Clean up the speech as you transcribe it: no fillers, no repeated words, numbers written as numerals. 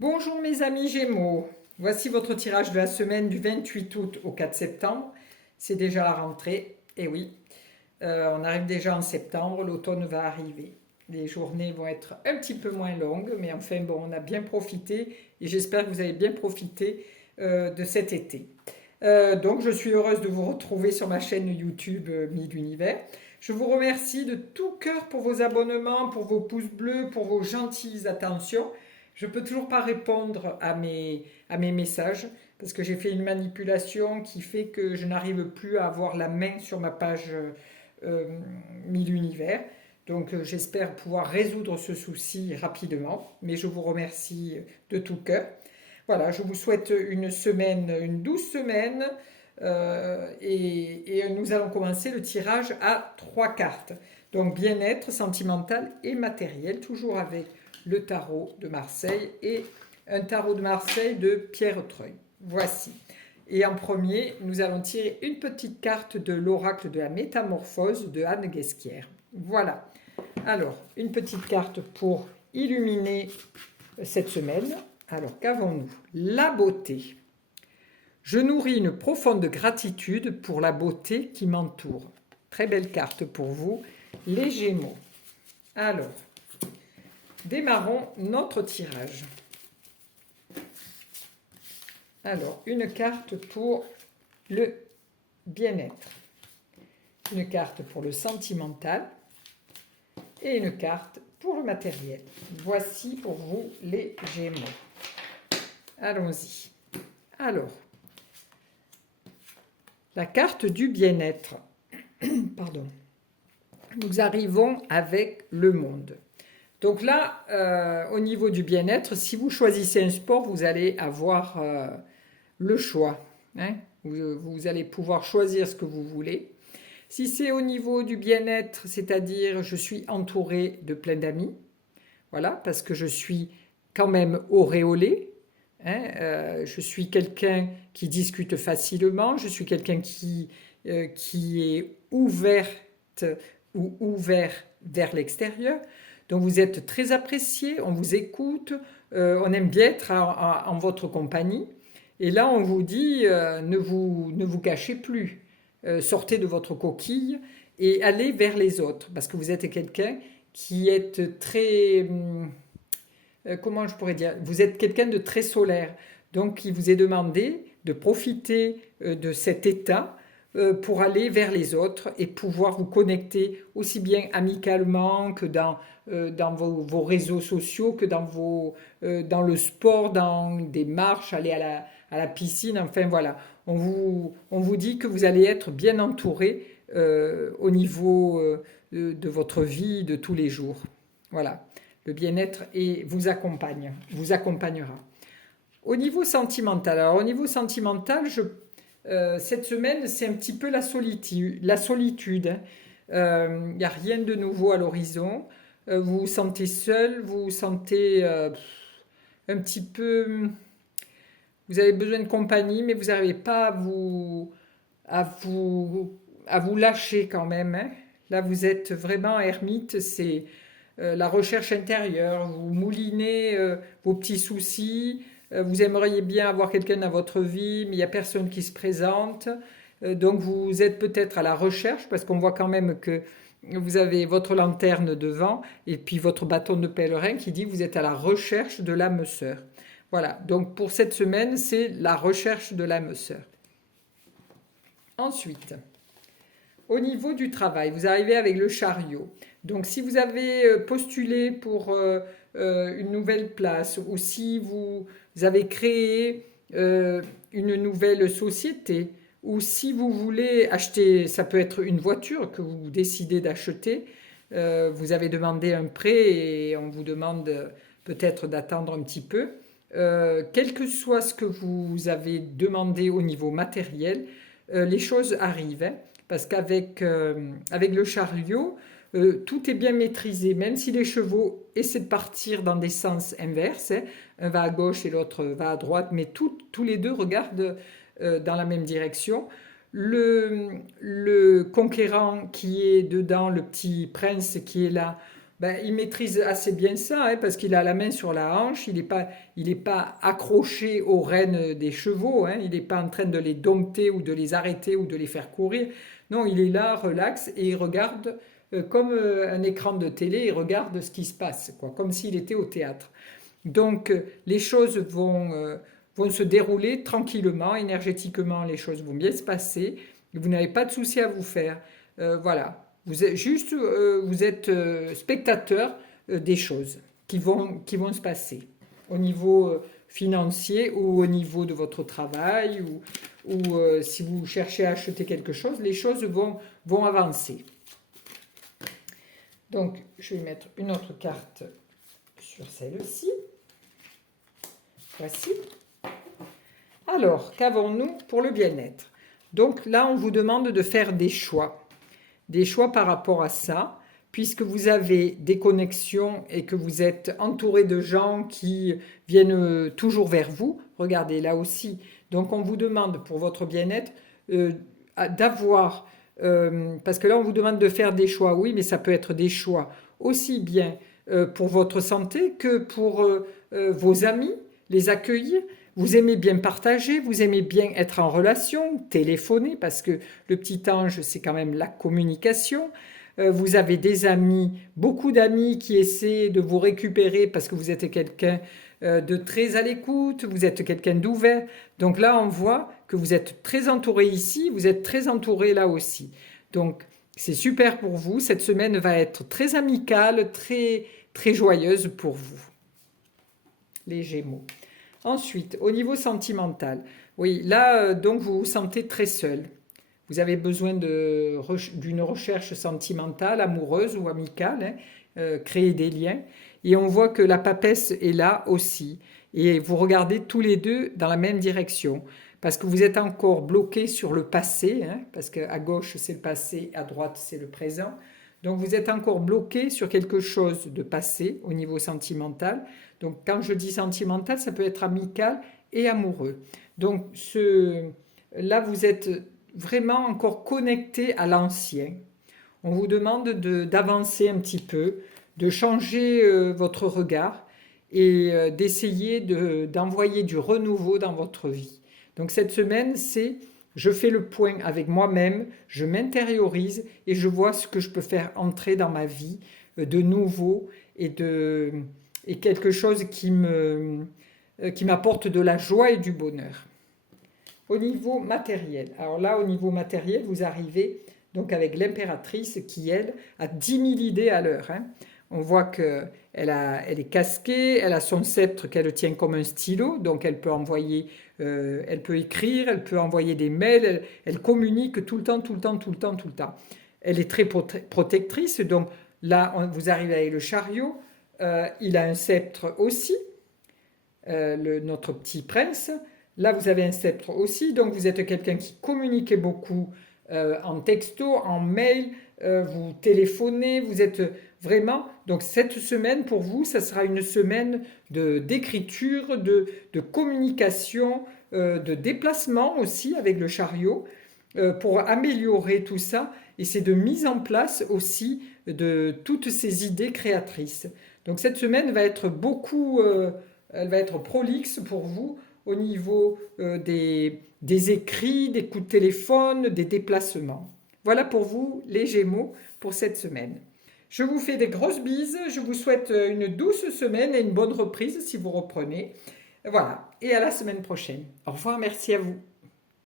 Bonjour mes amis Gémeaux, voici votre tirage de la semaine du 28 août au 4 septembre. C'est déjà la rentrée, et oui, on arrive déjà en septembre, l'automne va arriver. Les journées vont être un petit peu moins longues, mais enfin bon, on a bien profité et j'espère que vous avez bien profité de cet été. Donc je suis heureuse de vous retrouver sur ma chaîne YouTube Mille Univers. Je vous remercie de tout cœur pour vos abonnements, pour vos pouces bleus, pour vos gentilles attentions. Je ne peux toujours pas répondre à mes messages parce que j'ai fait une manipulation qui fait que je n'arrive plus à avoir la main sur ma page euh, Mille Univers. Donc j'espère pouvoir résoudre ce souci rapidement, mais je vous remercie de tout cœur. Voilà, je vous souhaite une semaine, une douce semaine, et nous allons commencer le tirage à trois cartes. Donc bien-être sentimental et matériel, toujours avec le tarot de Marseille et un tarot de Marseille de Pierre Treuil. Voici. Et en premier, nous allons tirer une petite carte de l'oracle de la métamorphose de Anne Guesquière. Voilà. Alors, une petite carte pour illuminer cette semaine. Alors, qu'avons-nous? La beauté. Je nourris une profonde gratitude pour la beauté qui m'entoure. Très belle carte pour vous, les Gémeaux. Alors, démarrons notre tirage. Alors, une carte pour le bien-être, une carte pour le sentimental et une carte pour le matériel. Voici pour vous les Gémeaux. Allons-y. Alors, la carte du bien-être. Pardon. Nous arrivons avec le monde. Donc là, au niveau du bien-être, si vous choisissez un sport, vous allez avoir le choix. Hein. Vous allez pouvoir choisir ce que vous voulez. Si c'est au niveau du bien-être, c'est-à-dire je suis entouré de plein d'amis, voilà, parce que je suis quand même auréolé. Hein, je suis quelqu'un qui discute facilement, je suis quelqu'un qui est ouverte ou ouvert vers l'extérieur. Donc vous êtes très apprécié, on vous écoute, on aime bien être en votre compagnie. Et là, on vous dit, ne vous cachez plus, sortez de votre coquille et allez vers les autres, parce que vous êtes quelqu'un qui est très, comment je pourrais dire, vous êtes quelqu'un de très solaire. Donc, il vous est demandé de profiter de cet état pour aller vers les autres et pouvoir vous connecter aussi bien amicalement que dans vos réseaux sociaux, que dans le sport, dans des marches, aller à la piscine. Enfin voilà, on vous dit que vous allez être bien entouré au niveau de votre vie de tous les jours. Voilà, le bien-être vous accompagnera. Au niveau sentimental, alors au niveau sentimental, cette semaine, c'est un petit peu la solitude. Il n'y a rien de nouveau à l'horizon. Vous vous sentez seul, vous vous sentez un petit peu... Vous avez besoin de compagnie, mais vous n'arrivez pas à vous, à vous lâcher quand même. Hein. Là, vous êtes vraiment ermite, c'est la recherche intérieure. Vous moulinez vos petits soucis. Vous aimeriez bien avoir quelqu'un dans votre vie, mais il n'y a personne qui se présente. Donc vous êtes peut-être à la recherche, parce qu'on voit quand même que vous avez votre lanterne devant, et puis votre bâton de pèlerin qui dit que vous êtes à la recherche de l'âme sœur. Voilà, donc pour cette semaine, c'est la recherche de l'âme sœur. Ensuite, au niveau du travail, vous arrivez avec le chariot. Donc si vous avez postulé pour une nouvelle place, ou si vous avez créé une nouvelle société, ou si vous voulez acheter, ça peut être une voiture que vous décidez d'acheter, vous avez demandé un prêt et on vous demande peut-être d'attendre un petit peu. Quel que soit ce que vous avez demandé au niveau matériel, les choses arrivent. Hein, parce avec le chariot, tout est bien maîtrisé, même si les chevaux essaient de partir dans des sens inverses. Hein, un va à gauche et l'autre va à droite, mais tous les deux regardent dans la même direction. Le conquérant qui est dedans, le petit prince qui est là, ben, il maîtrise assez bien ça, hein, parce qu'il a la main sur la hanche, il est pas accroché aux rênes des chevaux, hein, il n'est pas en train de les dompter ou de les arrêter ou de les faire courir. Non, il est là, relax, et il regarde comme un écran de télé, il regarde ce qui se passe, quoi, comme s'il était au théâtre. Donc les choses vont se dérouler tranquillement, énergétiquement, les choses vont bien se passer, vous n'avez pas de souci à vous faire. Voilà, vous êtes juste vous êtes spectateur des choses qui vont se passer au niveau financier ou au niveau de votre travail ou si vous cherchez à acheter quelque chose, les choses vont avancer. Donc, je vais mettre une autre carte sur celle-ci. Voici. Alors, qu'avons-nous pour le bien-être? Donc là, on vous demande de faire des choix par rapport à ça, puisque vous avez des connexions et que vous êtes entouré de gens qui viennent toujours vers vous. Regardez, là aussi. Donc, on vous demande pour votre bien-être d'avoir... parce que là, on vous demande de faire des choix, oui, mais ça peut être des choix aussi bien pour votre santé que pour vos amis, les accueillir. Vous aimez bien partager, vous aimez bien être en relation, téléphoner, parce que le petit ange, c'est quand même la communication. Vous avez des amis, beaucoup d'amis qui essaient de vous récupérer parce que vous êtes quelqu'un de très à l'écoute, vous êtes quelqu'un d'ouvert. Donc là, on voit que vous êtes très entouré ici, vous êtes très entouré là aussi. Donc, c'est super pour vous. Cette semaine va être très amicale, très, très joyeuse pour vous, les Gémeaux. Ensuite, au niveau sentimental, oui, là, donc vous vous sentez très seul. Vous avez besoin d'une recherche sentimentale, amoureuse ou amicale, hein, créer des liens. Et on voit que la papesse est là aussi. Et vous regardez tous les deux dans la même direction. Parce que vous êtes encore bloqué sur le passé, hein, parce qu'à gauche c'est le passé, à droite c'est le présent. Donc vous êtes encore bloqué sur quelque chose de passé au niveau sentimental. Donc quand je dis sentimental, ça peut être amical et amoureux. Donc là vous êtes vraiment encore connecté à l'ancien. On vous demande d'avancer un petit peu, de changer votre regard et d'essayer d'envoyer du renouveau dans votre vie. Donc cette semaine, c'est je fais le point avec moi-même, je m'intériorise et je vois ce que je peux faire entrer dans ma vie de nouveau et quelque chose qui m'apporte de la joie et du bonheur. Au niveau matériel, alors là, au niveau matériel, vous arrivez donc avec l'impératrice qui, elle, a 10 000 idées à l'heure. Hein. On voit qu'elle est casquée, elle a son sceptre qu'elle tient comme un stylo, donc elle peut envoyer, elle peut écrire, elle peut envoyer des mails, elle communique tout le temps, tout le temps, tout le temps, tout le temps. Elle est très protectrice, donc là, vous arrivez avec le chariot, il a un sceptre aussi, notre petit prince. Là, vous avez un sceptre aussi, donc vous êtes quelqu'un qui communique beaucoup en texto, en mail, vous téléphonez, vous êtes vraiment... Donc cette semaine, pour vous, ça sera une semaine d'écriture, de communication, de déplacement aussi avec le chariot, pour améliorer tout ça. Et c'est de mise en place aussi de toutes ces idées créatrices. Donc cette semaine va être elle va être prolixe pour vous, au niveau des écrits, des coups de téléphone, des déplacements. Voilà pour vous, les Gémeaux, pour cette semaine. Je vous fais des grosses bises, je vous souhaite une douce semaine et une bonne reprise si vous reprenez. Voilà, et à la semaine prochaine. Au revoir, merci à vous.